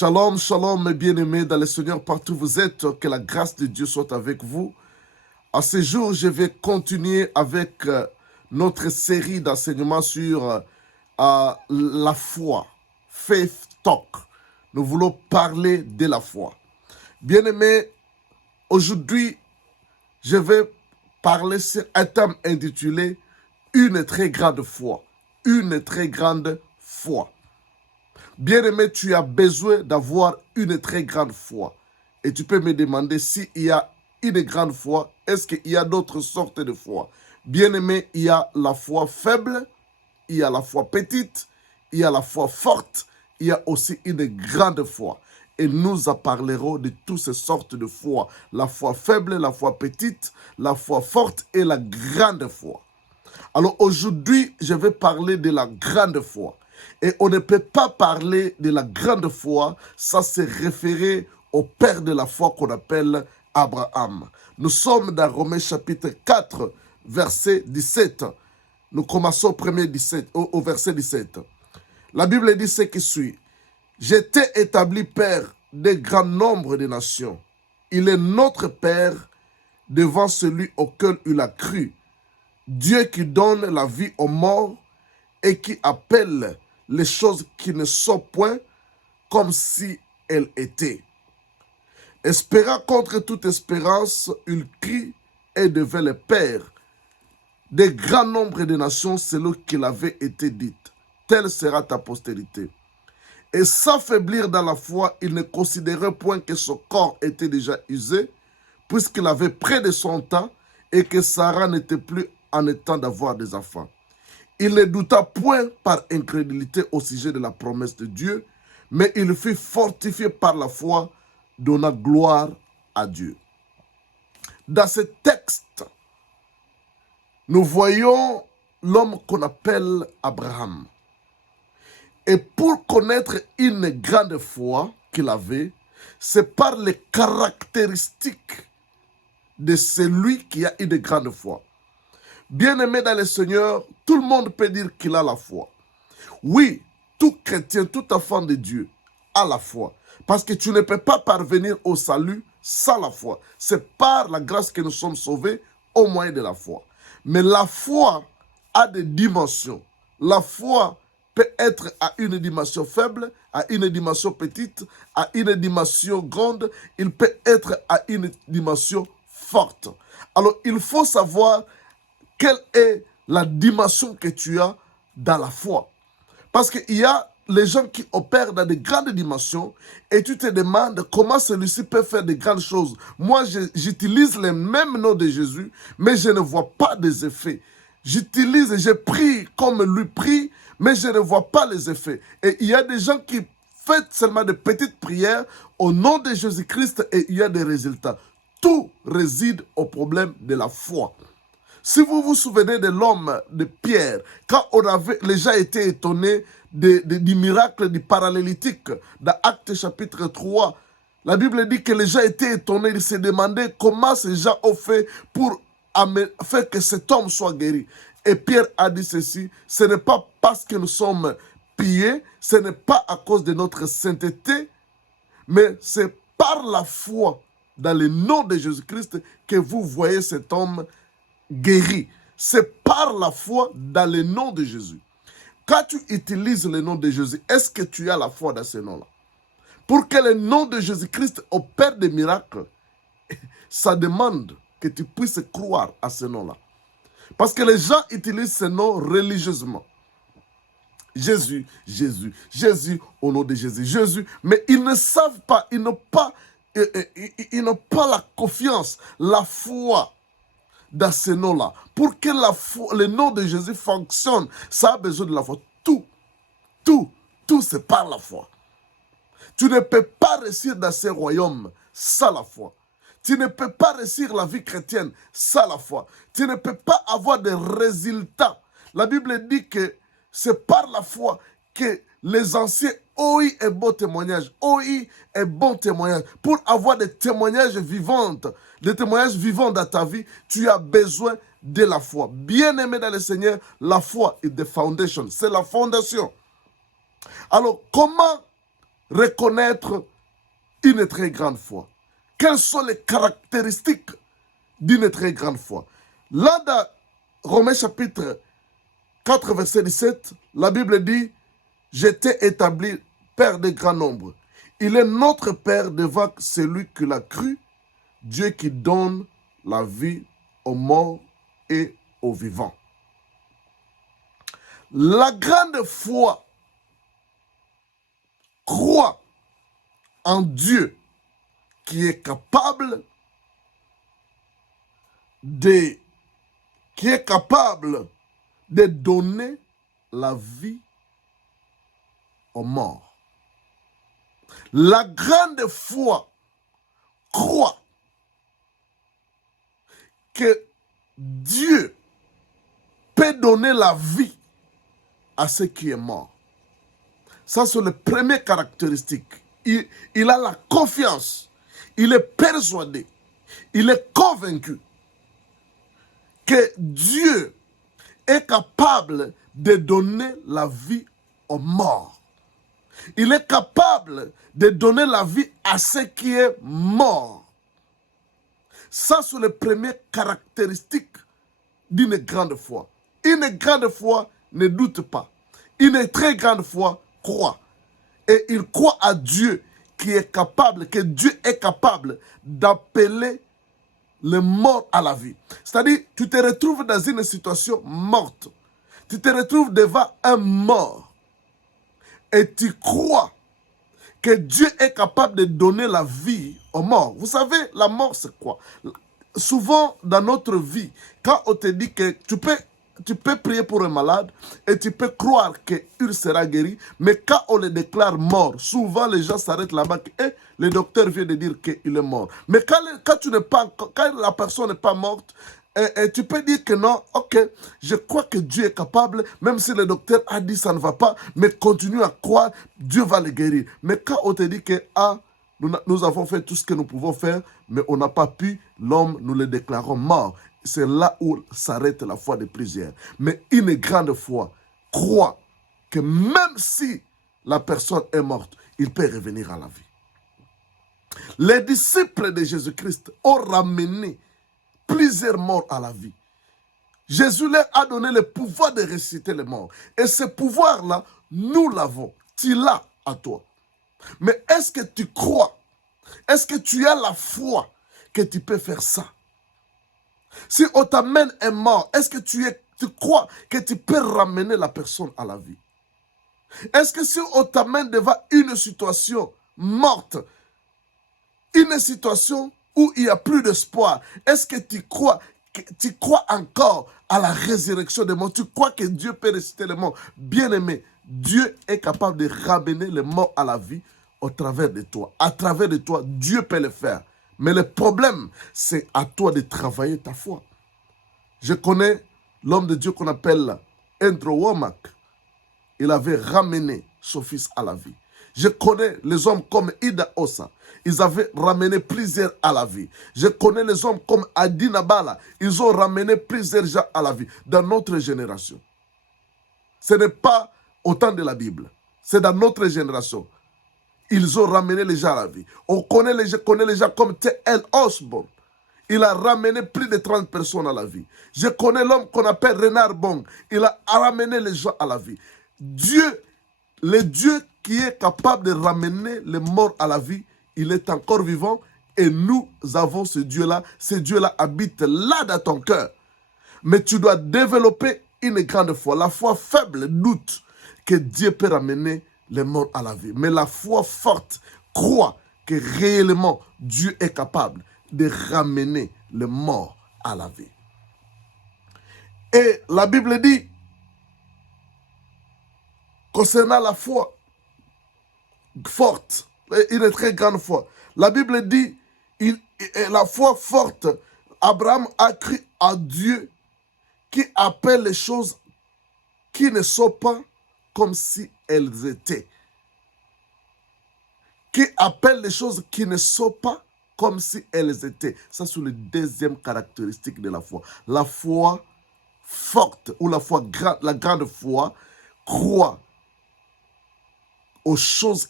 Shalom, shalom, mes bien-aimés dans le Seigneur, partout où vous êtes, que la grâce de Dieu soit avec vous. À ce jour, je vais continuer avec notre série d'enseignements sur la foi, Faith Talk. Nous voulons parler de la foi. Bien-aimés, aujourd'hui, je vais parler sur un thème intitulé « Une très grande foi ». Une très grande foi. Bien-aimé, tu as besoin d'avoir une très grande foi. Et tu peux me demander s'il y a une grande foi, est-ce qu'il y a d'autres sortes de foi? Bien-aimé, il y a la foi faible, il y a la foi petite, il y a la foi forte, il y a aussi une grande foi. Et nous en parlerons de toutes ces sortes de foi. La foi faible, la foi petite, la foi forte et la grande foi. Alors aujourd'hui, je vais parler de la grande foi. Et on ne peut pas parler de la grande foi sans se référer au père de la foi qu'on appelle Abraham. Nous sommes dans Romains chapitre 4, verset 17. Nous commençons au verset 17. La Bible dit ce qui suit. J'étais établi père d'un grand nombre de nations. Il est notre père devant celui auquel il a cru. Dieu qui donne la vie aux morts et qui appelle les choses qui ne sont point comme si elles étaient. Espérant contre toute espérance, il crie et devint le père des grands nombres de nations selon qu'il avait été dit. Telle sera ta postérité. Et s'affaiblir dans la foi, il ne considérait point que son corps était déjà usé, puisqu'il avait près de son temps et que Sarah n'était plus en état d'avoir des enfants. Il ne douta point par incrédulité au sujet de la promesse de Dieu, mais il fut fortifié par la foi, donnant gloire à Dieu. Dans ce texte, nous voyons l'homme qu'on appelle Abraham. Et pour connaître une grande foi qu'il avait, c'est par les caractéristiques de celui qui a une grande foi. Bien-aimé dans le Seigneur, tout le monde peut dire qu'il a la foi. Oui, tout chrétien, tout enfant de Dieu a la foi. Parce que tu ne peux pas parvenir au salut sans la foi. C'est par la grâce que nous sommes sauvés au moyen de la foi. Mais la foi a des dimensions. La foi peut être à une dimension faible, à une dimension petite, à une dimension grande. Il peut être à une dimension forte. Alors, il faut savoir quelle est la dimension que tu as dans la foi. Parce qu'il y a les gens qui opèrent dans de grandes dimensions et tu te demandes comment celui-ci peut faire de grandes choses. Moi, j'utilise le même nom de Jésus, mais je ne vois pas des effets. J'utilise et je prie comme lui prie, mais je ne vois pas les effets. Et il y a des gens qui font seulement de petites prières au nom de Jésus-Christ et il y a des résultats. Tout réside au problème de la foi. Si vous vous souvenez de l'homme de Pierre, quand les gens étaient étonnés du miracle du paralytique, dans Actes chapitre 3, la Bible dit que les gens étaient étonnés, ils se demandaient comment ces gens ont fait pour faire que cet homme soit guéri. Et Pierre a dit ceci, ce n'est pas parce que nous sommes pillés, ce n'est pas à cause de notre sainteté, mais c'est par la foi dans le nom de Jésus-Christ que vous voyez cet homme guéri. C'est par la foi dans le nom de Jésus. Quand tu utilises le nom de Jésus, est-ce que tu as la foi dans ce nom-là? Pour que le nom de Jésus-Christ opère des miracles, ça demande que tu puisses croire à ce nom-là. Parce que les gens utilisent ce nom religieusement. Jésus, Jésus, Jésus, au nom de Jésus, Jésus. Mais ils ne savent pas, ils n'ont pas la confiance, la foi dans ce nom-là. Pour que le nom de Jésus fonctionne, ça a besoin de la foi. Tout, c'est par la foi. Tu ne peux pas réussir dans ce royaume sans la foi. Tu ne peux pas réussir la vie chrétienne sans la foi. Tu ne peux pas avoir des résultats. La Bible dit que c'est par la foi que les anciens ont eu un bon témoignage, ont eu un bon témoignage. Pour avoir des témoignages vivants dans ta vie, tu as besoin de la foi. Bien-aimé dans le Seigneur, la foi est the foundation, c'est la fondation. Alors, comment reconnaître une très grande foi? Quelles sont les caractéristiques d'une très grande foi? Là, dans Romains chapitre 4, verset 17, la Bible dit « J'étais établi Père de grand nombre. Il est notre Père devant celui qui l'a cru, Dieu qui donne la vie aux morts et aux vivants. » La grande foi croit en Dieu qui est capable de donner la vie aux morts. La grande foi croit que Dieu peut donner la vie à ce qui est mort. Ça, c'est la première caractéristique. Il a la confiance, il est persuadé, il est convaincu que Dieu est capable de donner la vie aux morts. Il est capable de donner la vie à ce qui est mort. Ça, c'est la première caractéristique d'une grande foi. Une grande foi ne doute pas. Une très grande foi croit. Et il croit à Dieu qui est capable, que Dieu est capable d'appeler les morts à la vie. C'est-à-dire, tu te retrouves dans une situation morte. Tu te retrouves devant un mort. Et tu crois que Dieu est capable de donner la vie aux morts. Vous savez, la mort, c'est quoi? Souvent, dans notre vie, quand on te dit que tu peux prier pour un malade et tu peux croire qu'il sera guéri, mais quand on le déclare mort, souvent les gens s'arrêtent là-bas et le docteur vient de dire qu'il est mort. Mais quand la personne n'est pas morte, et tu peux dire que non, ok, je crois que Dieu est capable, même si le docteur a dit ça ne va pas, mais continue à croire, Dieu va le guérir. Mais quand on te dit que nous avons fait tout ce que nous pouvons faire, mais on n'a pas pu, l'homme, nous le déclarons mort. C'est là où s'arrête la foi de plusieurs. Mais une grande foi croit que même si la personne est morte, il peut revenir à la vie. Les disciples de Jésus-Christ ont ramené plusieurs morts à la vie. Jésus leur a donné le pouvoir de ressusciter les morts. Et ce pouvoir-là, nous l'avons. Tu l'as à toi. Mais est-ce que tu crois? Est-ce que tu as la foi que tu peux faire ça? Si on t'amène un mort, est-ce que tu crois que tu peux ramener la personne à la vie? Est-ce que si on t'amène devant une situation morte, une situation où il n'y a plus d'espoir, est-ce que tu crois encore à la résurrection des morts? Tu crois que Dieu peut ressusciter les morts? Bien-aimé, Dieu est capable de ramener les morts à la vie au travers de toi. À travers de toi, Dieu peut le faire. Mais le problème, c'est à toi de travailler ta foi. Je connais l'homme de Dieu qu'on appelle Andrew Wommack. Il avait ramené son fils à la vie. Je connais les hommes comme Ida Ossa. Ils avaient ramené plusieurs à la vie. Je connais les hommes comme Adi Nabala. Ils ont ramené plusieurs gens à la vie dans notre génération. Ce n'est pas au temps de la Bible. C'est dans notre génération. Ils ont ramené les gens à la vie. Je connais les gens comme T.L. Osborne. Il a ramené plus de 30 personnes à la vie. Je connais l'homme qu'on appelle Renard Bong. Il a ramené les gens à la vie. Dieu, le Dieu qui est capable de ramener les morts à la vie, il est encore vivant et nous avons ce Dieu-là. Ce Dieu-là habite là dans ton cœur. Mais tu dois développer une grande foi. La foi faible doute que Dieu peut ramener les morts à la vie. Mais la foi forte croit que réellement Dieu est capable de ramener les morts à la vie. Et la Bible dit, concernant la foi forte, une très grande foi, la Bible dit, la foi forte, Abraham a cru à Dieu qui appelle les choses qui ne sont pas comme si elles étaient. Qui appelle les choses qui ne sont pas comme si elles étaient. Ça, c'est la deuxième caractéristique de la foi. La foi forte ou la grande foi croit aux choses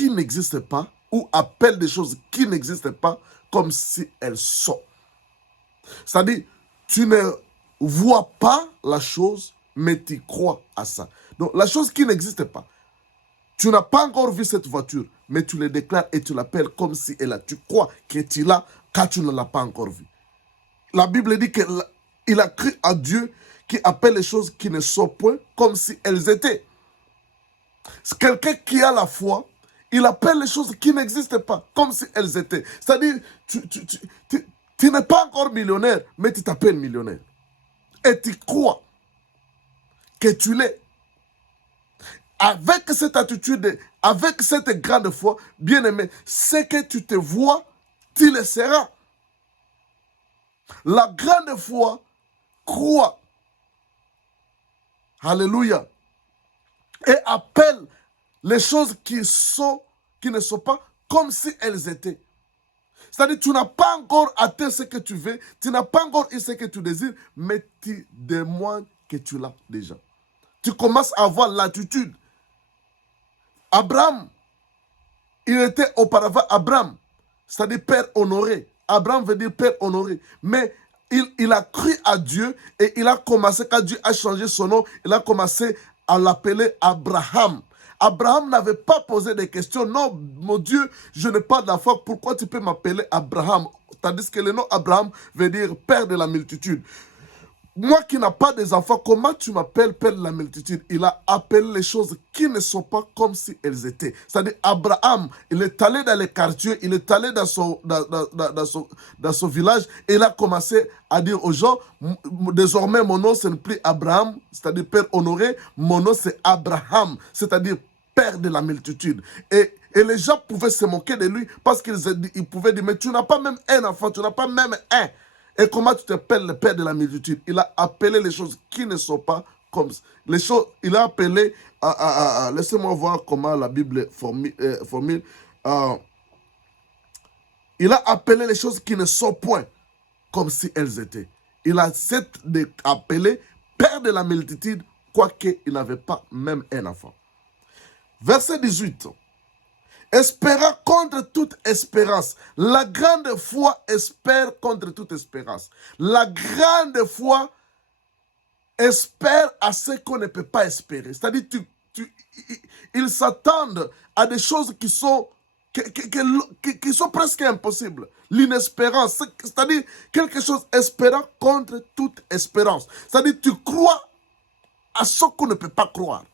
qui n'existent pas ou appelle des choses qui n'existent pas comme si elles sont. C'est-à-dire, tu ne vois pas la chose, mais tu crois à ça. Donc, la chose qui n'existe pas, tu n'as pas encore vu cette voiture, mais tu le déclares et tu l'appelles comme si elle est là. Tu crois que tu l'as quand tu ne l'as pas encore vue. La Bible dit qu'il a cru à Dieu qui appelle les choses qui ne sont point comme si elles étaient. C'est quelqu'un qui a la foi, il appelle les choses qui n'existent pas comme si elles étaient. C'est-à-dire, tu n'es pas encore millionnaire, mais tu t'appelles millionnaire. Et tu crois que tu l'es. Avec cette attitude, avec cette grande foi, bien aimé, c'est que tu te vois, tu le seras. La grande foi croit. Alléluia. Et appelle les choses qui ne sont pas comme si elles étaient. C'est-à-dire, tu n'as pas encore atteint ce que tu veux, tu n'as pas encore eu ce que tu désires, mais tu demandes que tu l'as déjà. Tu commences à avoir l'attitude. Abraham, il était auparavant Abraham, c'est-à-dire Père honoré. Abraham veut dire Père honoré. Mais il a cru à Dieu et il a commencé, quand Dieu a changé son nom, il a commencé à l'appeler Abraham. Abraham n'avait pas posé des questions. Non, mon Dieu, je n'ai pas d'enfant. Pourquoi tu peux m'appeler Abraham? Tandis que le nom Abraham veut dire Père de la multitude. Moi qui n'ai pas des enfants, comment tu m'appelles Père de la multitude? Il a appelé les choses qui ne sont pas comme si elles étaient. C'est-à-dire, Abraham, il est allé dans les quartiers, il est allé dans son village, et il a commencé à dire aux gens, désormais mon nom ce n'est plus Abraham, c'est-à-dire Père honoré, mon nom c'est Abraham, c'est-à-dire Père de la multitude. Et les gens pouvaient se moquer de lui parce qu'ils pouvaient dire, mais tu n'as pas même un enfant, tu n'as pas même un. Et comment tu t'appelles le Père de la multitude? Il a appelé les choses qui ne sont pas comme les choses. Il a appelé, laissez-moi voir comment la Bible formule. Il a appelé les choses qui ne sont point comme si elles étaient. Il a appelé Père de la multitude, quoique il n'avait pas même un enfant. Verset 18. Espérant contre toute espérance. La grande foi espère contre toute espérance. La grande foi espère à ce qu'on ne peut pas espérer. C'est-à-dire, ils s'attendent à des choses qui sont presque impossibles. L'inespérance, c'est-à-dire quelque chose espérant contre toute espérance. C'est-à-dire, tu crois à ce qu'on ne peut pas croire.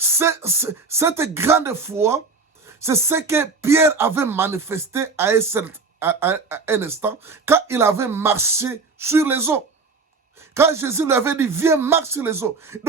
Cette grande foi, c'est ce que Pierre avait manifesté à un instant, quand il avait marché sur les eaux. Quand Jésus lui avait dit, viens, marche sur les eaux. Donc,